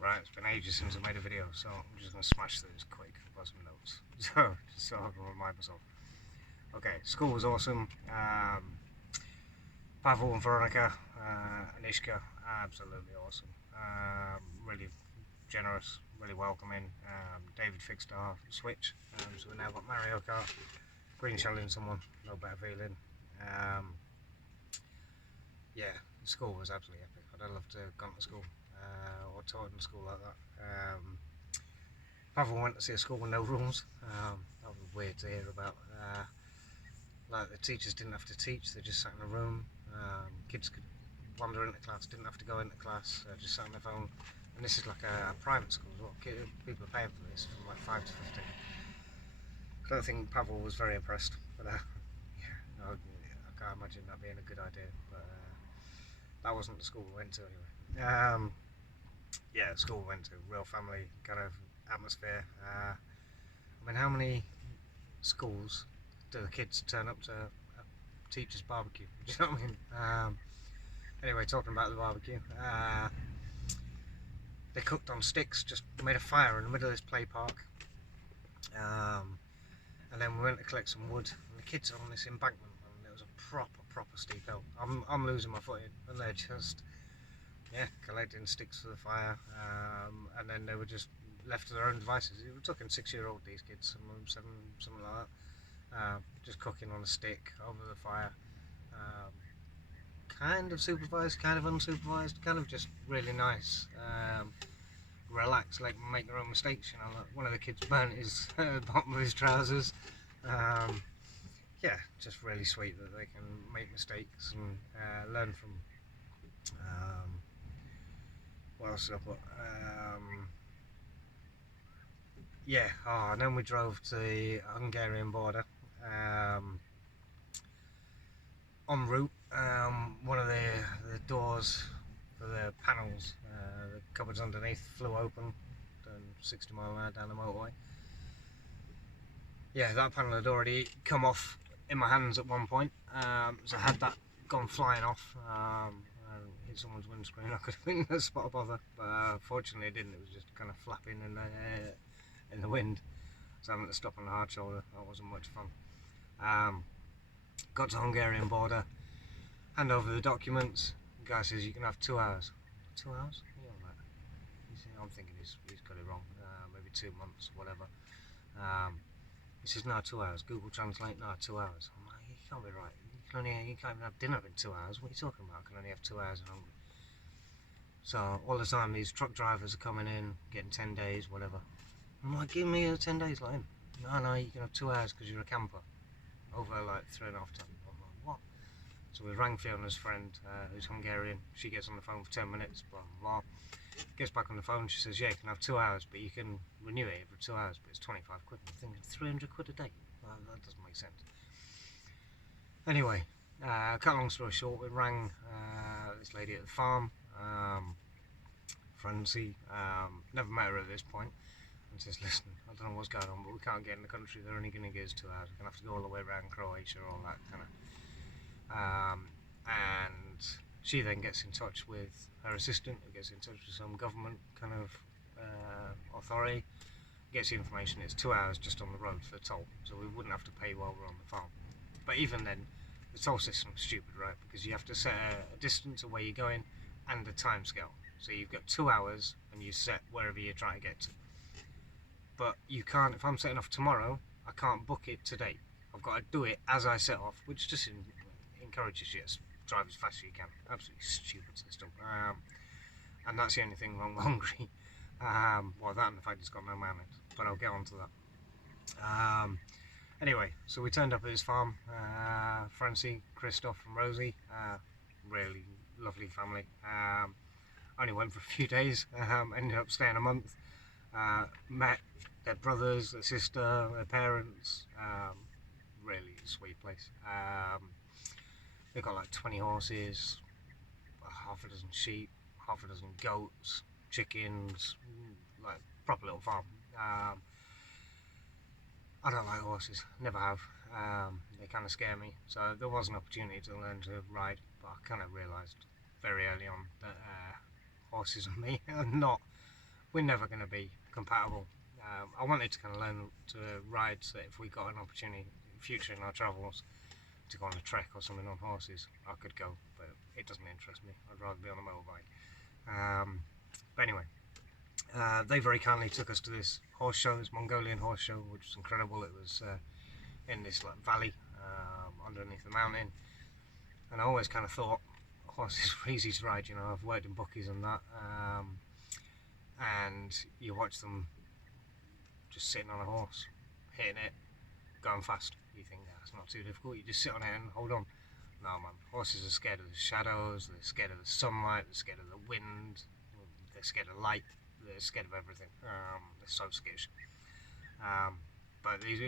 Right, it's been ages since I made a video, so I'm just going to smash through this quick for some notes. Just so I can remind myself. Okay, school was awesome. Pavel and Veronica, and Ishka, absolutely awesome. Really generous, really welcoming. David fixed our Switch, so we now got Mario Kart. Green shelling someone, no better feeling. Um, yeah, school was absolutely epic. I'd love to have gone to school or taught in school like that. Pavel went to see a school with no rules. That was weird to hear about. Like the teachers didn't have to teach; they just sat in a room. Kids could wander into class, didn't have to go into class, just sat on their phone. And this is like a private school as well. People are paying for this from like 5 to 15. I don't think Pavel was very impressed, but yeah, I can't imagine that being a good idea. But that wasn't the school we went to anyway. Yeah, school we went to, real family kind of atmosphere. I mean, how many schools do the kids turn up to a teacher's barbecue? Do you know what I mean? Anyway, talking about the barbecue, they cooked on sticks, just made a fire in the middle of this play park. And then we went to collect some wood, and the kids are on this embankment, and it was a proper steep hill. I'm losing my footing, and they're just, yeah, collecting sticks for the fire, and then they were just left to their own devices. We're talking 6-year-old, these kids, some of them 7, something like that, just cooking on a stick over the fire. Kind of supervised, kind of unsupervised, kind of just really nice. Relax, like make their own mistakes. You know, like one of the kids burnt his bottom of his trousers. Yeah, just really sweet that they can make mistakes and learn from. What else did I put? Yeah, and then we drove to the Hungarian border. En route, one of the doors for the panels, the cupboards underneath, flew open, doing 60 mile an hour down the motorway. Yeah, that panel had already come off in my hands at one point, so had that gone flying off and hit someone's windscreen, I could have been a spot of bother, but fortunately it didn't. It was just kind of flapping in the wind, so having to stop on the hard shoulder, that wasn't much fun. Got to Hungarian border, hand over the documents. The guy says you can have 2 hours. 2 hours? Yeah, I'm thinking he's got it wrong. Maybe 2 months, whatever. He says no, 2 hours. Google Translate, no, 2 hours. I'm like, you can't be right. You can't even have dinner in 2 hours. What are you talking about? I can only have 2 hours in Hungary. So all the time these truck drivers are coming in, getting 10 days, whatever. I'm like, give me 10 days like him. No, you can have 2 hours because you're a camper. Over like 3.5 tons. I'm like, what? So we rang Fiona's friend, who's Hungarian. She gets on the phone for 10 minutes, blah blah blah. Gets back on the phone, she says, yeah, you can have 2 hours, but you can renew it every 2 hours, but it's 25 quid. I'm thinking, 300 quid a day? Well, that doesn't make sense. Anyway, cut long story short, we rang this lady at the farm, Francie, never met her at this point, and says, listen, I don't know what's going on, but we can't get in the country, they're only going to give us 2 hours, we're going to have to go all the way around Croatia, all that kind of, and she then gets in touch with her assistant, who gets in touch with some government kind of authority, gets the information, it's 2 hours just on the road for the toll, so we wouldn't have to pay while we're on the farm. But even then, the toll system's stupid, right? Because you have to set a distance of where you're going and the time scale. So you've got 2 hours and you set wherever you're trying to get to. But you can't, if I'm setting off tomorrow, I can't book it today. I've got to do it as I set off, which just encourages you to drive as fast as you can. Absolutely stupid system. And that's the only thing wrong with Hungary. Well, that and the fact it's got no management, but I'll get on to that. Anyway, so we turned up at his farm, Francie, Christoph and Rosie, really lovely family. Only went for a few days, ended up staying a month, met their brothers, their sister, their parents, really sweet place. They've got like 20 horses, half a dozen sheep, half a dozen goats, chickens, like proper little farm. I don't like horses, never have. They kind of scare me, so there was an opportunity to learn to ride, but I kind of realised very early on that horses and me are not we're never going to be compatible. I wanted to kind of learn to ride, so that if we got an opportunity in future in our travels to go on a trek or something on horses, I could go, but it doesn't interest me. I'd rather be on a motorbike. But anyway, they very kindly took us to this horse show, this Mongolian horse show, which was incredible. It was in this like valley underneath the mountain, and I always kind of thought horses were easy to ride. You know, I've worked in bookies and that, and you watch them just sitting on a horse, hitting it, going fast. You think that's not too difficult. You just sit on it and hold on. No man, horses are scared of the shadows, they're scared of the sunlight, they're scared of the wind, they're scared of light, they're scared of everything. They're so skittish. But these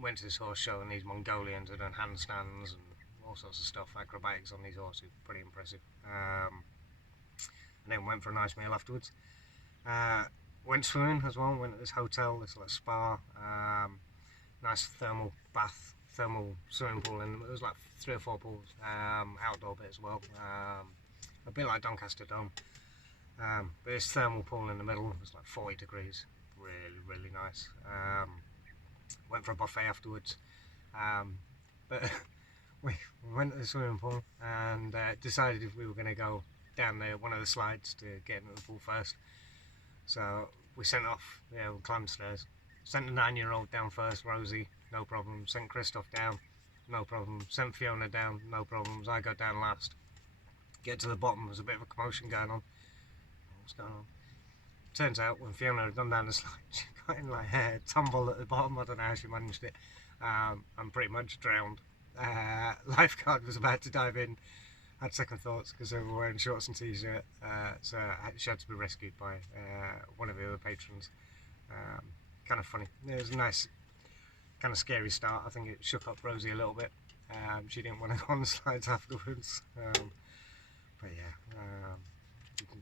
went to this horse show, and these Mongolians are doing handstands and all sorts of stuff, acrobatics on these horses, pretty impressive. And then went for a nice meal afterwards. Went swimming as well, went to this hotel, this like spa, nice thermal bath, thermal swimming pool, and there was like 3 or 4 pools, outdoor bit as well, a bit like Doncaster Dome. But this thermal pool in the middle was like 40 degrees, really nice. Went for a buffet afterwards, but we went to the swimming pool and decided if we were going to go down there, one of the slides to get into the pool first. So we sent off, we climbed the stairs, sent the 9-year-old down first, Rosie, no problem, sent Christoph down, no problem, sent Fiona down, no problems, I go down last. Get to the bottom, there's a bit of a commotion going on. What's going on? Turns out when Fiona had gone down the slide, she got in like a tumble at the bottom. I don't know how she managed it. I'm pretty much drowned. Lifeguard was about to dive in, had second thoughts because they were wearing shorts and t-shirt, so she had to be rescued by one of the other patrons. Kind of funny. It was a nice, kind of scary start. I think it shook up Rosie a little bit. She didn't want to go on the slides afterwards. But yeah,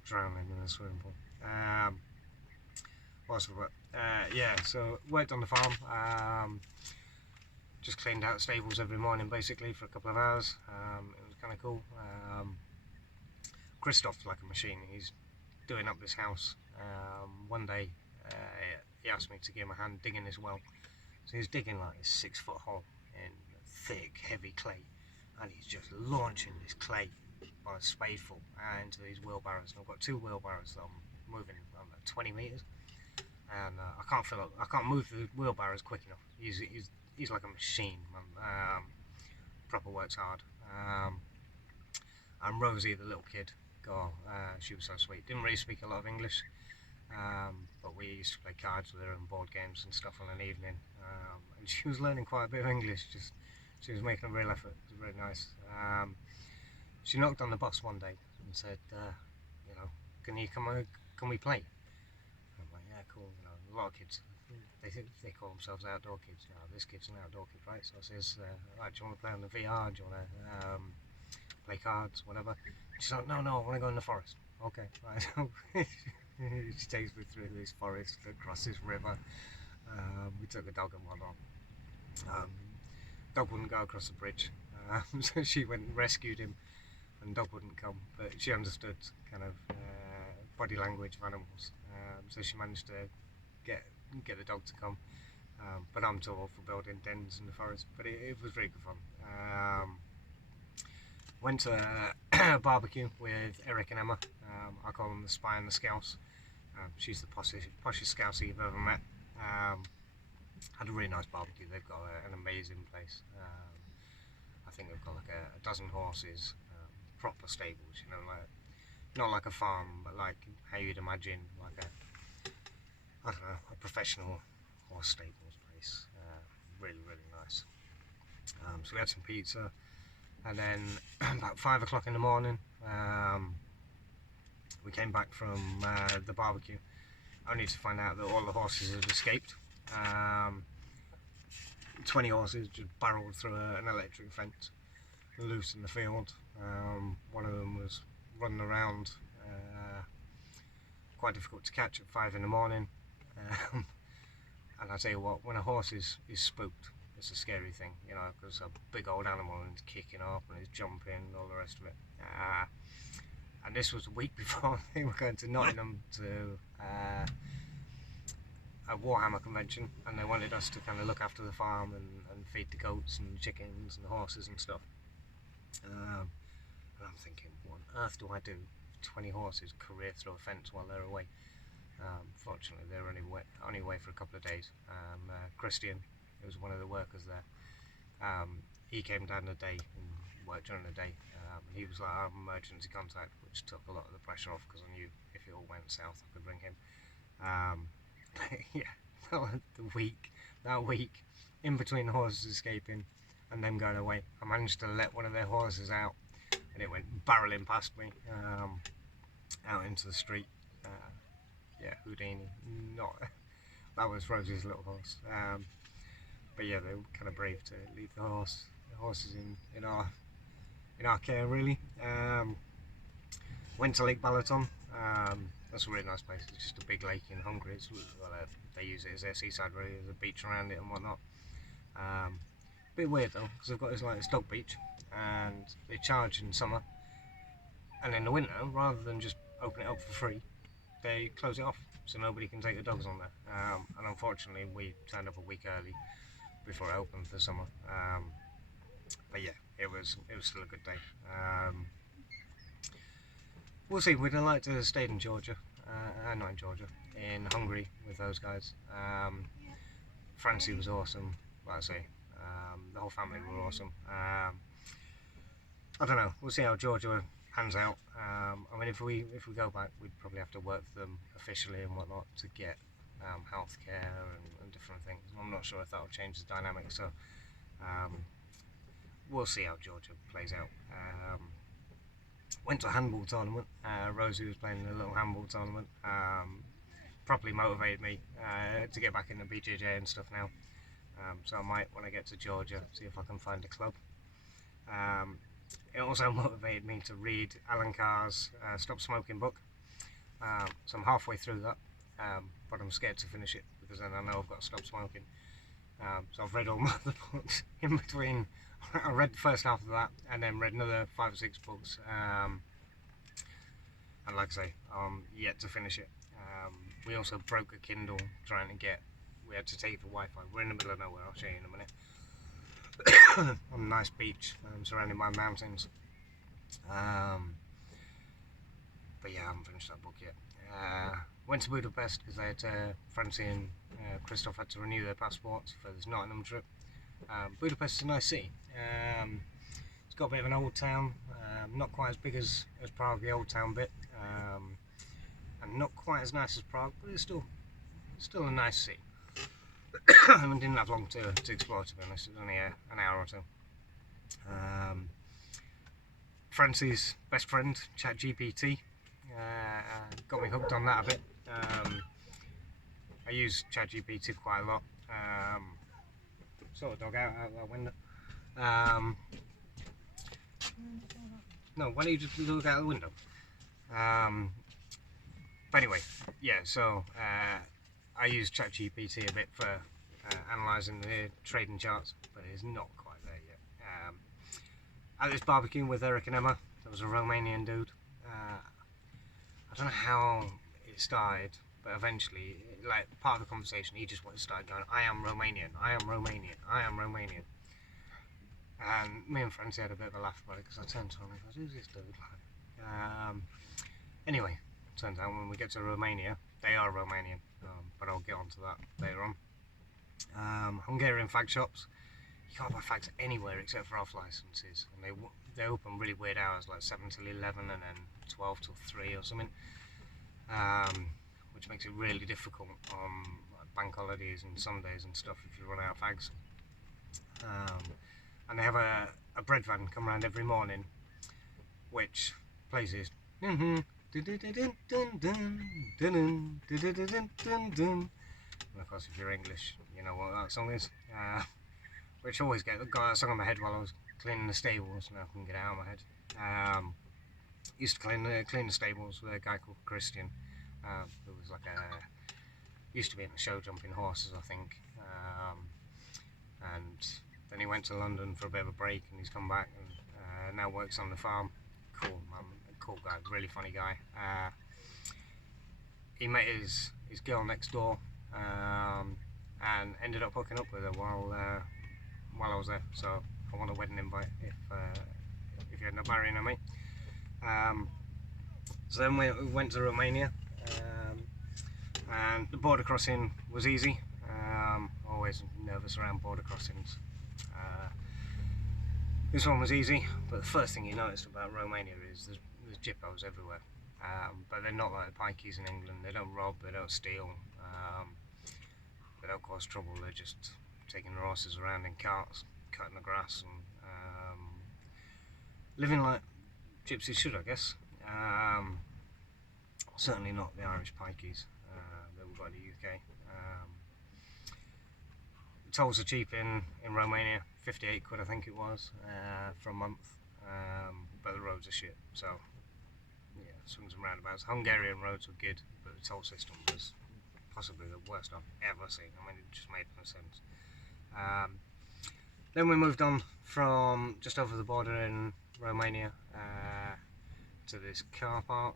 drowning in a swimming pool. What else have we got? Yeah, so worked on the farm. Just cleaned out stables every morning basically for a couple of hours. It was kind of cool. Christoph's like a machine. He's doing up this house. One day he asked me to give him a hand digging this well. So he's digging like a 6-foot hole in thick, heavy clay, and he's just launching this clay by a spadeful into these wheelbarrows. And I've got 2 wheelbarrows that I'm moving around like 20 metres, and I can't move the wheelbarrows quick enough. He's like a machine, man. Proper works hard. And Rosie, the little kid, God, she was so sweet. Didn't really speak a lot of English, but we used to play cards with her and board games and stuff on an evening. And she was learning quite a bit of English. She was making a real effort. It was really nice. She knocked on the bus one day and said, you know, can we play? I'm like, yeah, cool. You know, a lot of kids, they call themselves outdoor kids. You know, this kid's an outdoor kid, right? So I says, right, do you want to play on the VR? Do you want to play cards, whatever? She's like, no, I want to go in the forest. Okay, right. She takes me through this forest, across this river. We took the dog and whatnot. Dog wouldn't go across the bridge, so she went and rescued him, and dog wouldn't come, but she understood kind of body language of animals, so she managed to get the dog to come. But I'm too old for building dens in the forest, but it was really good fun. Went to a barbecue with Eric and Emma. I call them the Spy and the Scouse. She's the poshest Scouse you've ever met. Had a really nice barbecue. They've got an amazing place. I think they've got like a dozen horses, proper stables, you know, like not like a farm, but like how you'd imagine like I don't know, a professional horse stables place. Really nice. So we had some pizza, and then about 5 o'clock in the morning, we came back from the barbecue, only to find out that all the horses had escaped. 20 horses just barreled through an electric fence, loose in the field. One of them was running around, quite difficult to catch at 5 in the morning. And I tell you what, when a horse is spooked, it's a scary thing, you know, because a big old animal and it's kicking up and it's jumping and all the rest of it. and this was a week before they were going to Nottingham to a Warhammer convention, and they wanted us to kind of look after the farm and feed the goats and the chickens and the horses and stuff. And I'm thinking, what on earth do I do? 20 horses career through a fence while they're away. Fortunately, they were only away for a couple of days. Christian, who was one of the workers there, he came down the day and worked during the day. He was like our emergency contact, which took a lot of the pressure off because I knew if it all went south, I could ring him. Yeah, that week, in between the horses escaping and them going away, I managed to let one of their horses out, and it went barreling past me out into the street. Yeah, Houdini, not that was Rosie's little horse. But yeah, they were kind of brave to leave the horses in our care, really. Went to Lake Balaton. That's a really nice place. It's just a big lake in Hungary. They use it as their seaside, really. There's a beach around it and whatnot. Bit weird though, because they've got this dog beach, and they charge in summer, and in the winter, rather than just open it up for free, they close it off so nobody can take the dogs on there. And unfortunately, we turned up a week early before it opened for summer. But yeah, it was still a good day. We'll see. We'd like to have stayed in Georgia, not in Georgia, in Hungary with those guys. Francie was awesome, like I say. The whole family were awesome. I don't know. We'll see how Georgia pans out. I mean, if we go back, we'd probably have to work for them officially and whatnot to get healthcare and different things. I'm not sure if that will change the dynamic. So we'll see how Georgia plays out. Went to a handball tournament. Rosie was playing in a little handball tournament. Properly motivated me to get back into BJJ and stuff now. So I might, when I get to Georgia, see if I can find a club. It also motivated me to read Alan Carr's Stop Smoking book. So I'm halfway through that, but I'm scared to finish it because then I know I've got to stop smoking. So I've read all my other books in between. I read the first half of that and then read another 5 or 6 books. And like I say, I'm yet to finish it. We also broke a Kindle trying to get. We had to take the Wi-Fi. We're in the middle of nowhere. I'll show you in a minute. On a nice beach, surrounded by mountains. But yeah, I haven't finished that book yet. Went to Budapest because they had Francie and Christoph had to renew their passports for this Nottingham trip. Budapest is a nice city. It's got a bit of an old town, not quite as big as Prague, the old town bit, and not quite as nice as Prague, but it's still a nice city. I didn't have long to explore, to be honest. It was only an hour or two. Francie's best friend, ChatGPT, got me hooked on that a bit. I use ChatGPT quite a lot. Sort of dog out that window. No, why don't you just look out the window? But anyway, yeah, so I use ChatGPT a bit for analysing the trading charts, but it's not quite there yet. At this barbecue with Eric and Emma, there was a Romanian dude. I don't know how it started, but eventually, like part of the conversation, he just started going, I am Romanian, I am Romanian, I am Romanian. And me and Francie had a bit of a laugh about it because I turned to him and I thought, who's this dude? Anyway, it turns out when we get to Romania, they are Romanian, but I'll get onto that later on. Hungarian fag shops, you can't buy fags anywhere except for off licenses, and they open really weird hours, like 7 till 11 and then 12 till 3 or something, which makes it really difficult on like bank holidays and Sundays and stuff if you run out of fags. And they have a bread van come around every morning, which plays this. And of course, if you're English, you know what that song is. Which always got that song in my head while I was cleaning the stables. Now I can get it out of my head. Used to clean the stables with a guy called Christian, who was like used to be in the show jumping horses, I think. And then he went to London for a bit of a break, and he's come back and now works on the farm. cool guy, really funny guy. He met his girl next door, and ended up hooking up with her while I was there. So I want a wedding invite if you end up marrying her, mate. So then we went to Romania, and the border crossing was easy. Always nervous around border crossings. This one was easy, but the first thing you noticed about Romania is there's jippos everywhere. But they're not like the pikeys in England. They don't rob, they don't steal, they don't cause trouble. They're just taking their horses around in carts, cutting the grass, and living like gypsies should, I guess. Certainly not the Irish pikeys that we've got in the UK. Tolls are cheap in Romania, 58 quid I think it was, for a month, but the roads are shit, so yeah, swings and roundabouts. Hungarian roads were good, but the toll system was possibly the worst I've ever seen. I mean, it just made no sense. Then we moved on from just over the border in Romania to this car park,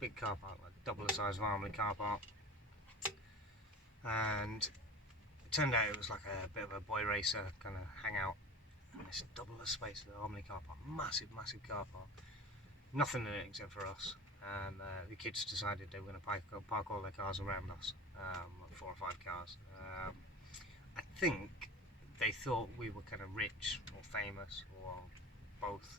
big car park, like double the size of Armley car park, and it turned out it was like a bit of a boy racer kind of hangout, and it's double the space of the Armley car park, massive car park, nothing in it except for us, and the kids decided they were going to park all their cars around us, like 4 or 5 cars. I think they thought we were kind of rich or famous or both.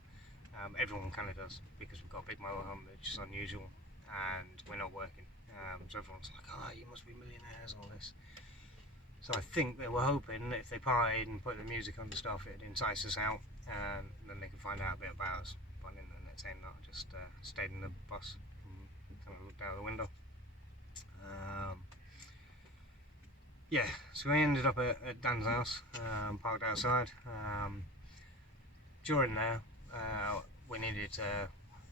Everyone kind of does, because we've got a big motorhome, which is unusual, and we're not working. So everyone's like, oh, you must be millionaires, all this. So I think they were hoping that if they partied and put the music on the stuff, it'd entice us out, and then they could find out a bit about us. But in the next end, I just stayed in the bus and kind of looked out the window. Yeah, so we ended up at Dan's house, parked outside. During there, we needed to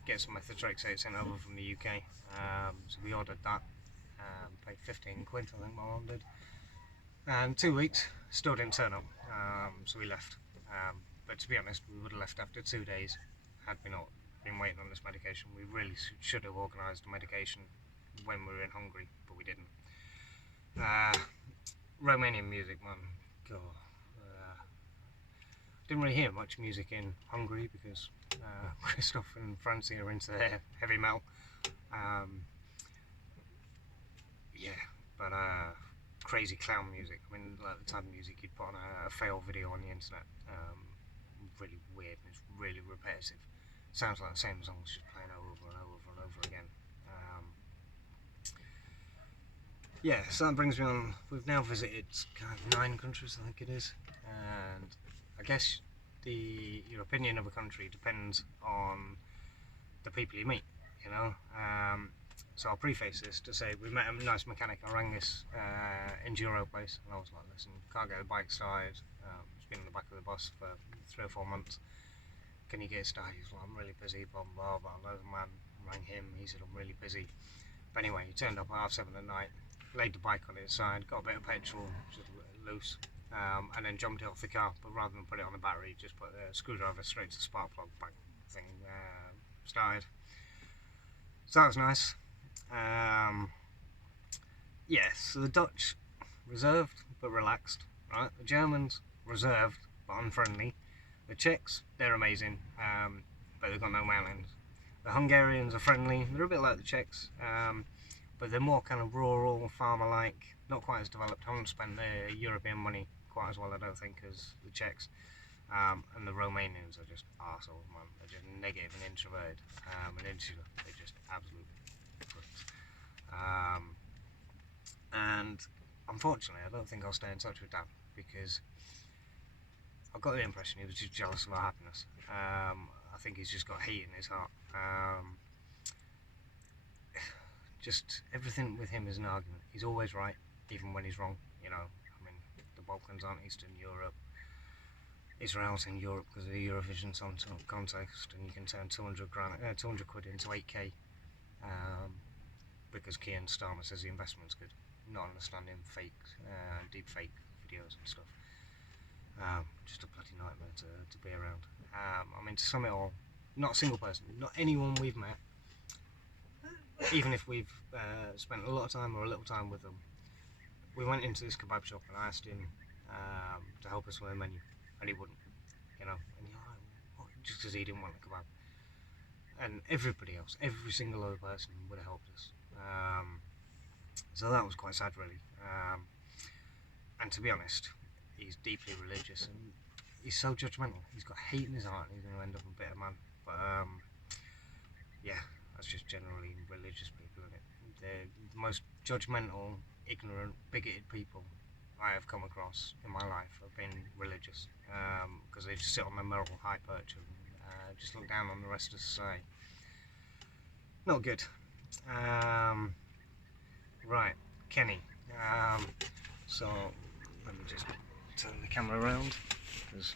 get some methotrexate sent over from the UK, so we ordered that, paid 15 quid, I think my mum did, and 2 weeks, still didn't turn up, so we left. But to be honest, we would have left after 2 days had we not been waiting on this medication. We really should have organised the medication when we were in Hungary, but we didn't. Romanian music, man, God. Didn't really hear much music in Hungary because Christoph and Francie are into their heavy metal. Yeah, but crazy clown music. I mean, like the type of music you'd put on a fail video on the internet. Really weird, and it's really repetitive. Sounds like the same songs just playing over and over and over again. Yeah, so that brings me on. We've now visited kind of 9 countries, I think it is, and I guess your opinion of a country depends on the people you meet, you know. So I'll preface this to say we met a nice mechanic. I rang this enduro place, and I was like, listen, can't get the bike started. It's been in the back of the bus for 3 or 4 months. Can you get it started? He's like, I'm really busy, blah blah blah. Another man rang him. He said, I'm really busy. But anyway, he turned up at 7:30 at night, laid the bike on its side, got a bit of petrol, just loose, and then jumped it off the car. But rather than put it on the battery, just put the screwdriver straight to the spark plug. Bang, thing started. So that was nice. Yeah, so the Dutch, reserved but relaxed, right? The Germans, reserved but unfriendly. The Czechs, they're amazing, but they've got no mountains. The Hungarians are friendly. They're a bit like the Czechs, but they're more kind of rural, farmer-like, not quite as developed. Haven't spent their European money quite as well, I don't think, as the Czechs. And the Romanians are just arseholes, man. They're just negative and introverted, and insular. They're just absolute pricks. And unfortunately, I don't think I'll stay in touch with Dan, because I got the impression he was just jealous of our happiness. I think he's just got hate in his heart. Just everything with him is an argument. He's always right, even when he's wrong. You know, I mean, the Balkans aren't Eastern Europe. Israel's in Europe because of the Eurovision song contest, and you can turn 200 quid into 8k because Keir Starmer says the investment's good, not understanding fake, deep fake videos and stuff. Just a bloody nightmare to be around. I mean, to sum it all, not a single person, not anyone we've met, even if we've spent a lot of time or a little time with them. We went into this kebab shop and I asked him to help us with a menu, and he wouldn't, you know. And you're like, what? Just because he didn't want a kebab. And everybody else, every single other person would have helped us. So that was quite sad, really. And to be honest, he's deeply religious and he's so judgmental. He's got hate in his heart and he's going to end up a bitter man. But yeah, that's just generally religious people, isn't it? They're the most judgmental, ignorant, bigoted people I have come across in my life have been religious, because they just sit on their moral high perch and just look down on the rest of society. Not good. Right, Kenny. So let me just turn the camera around because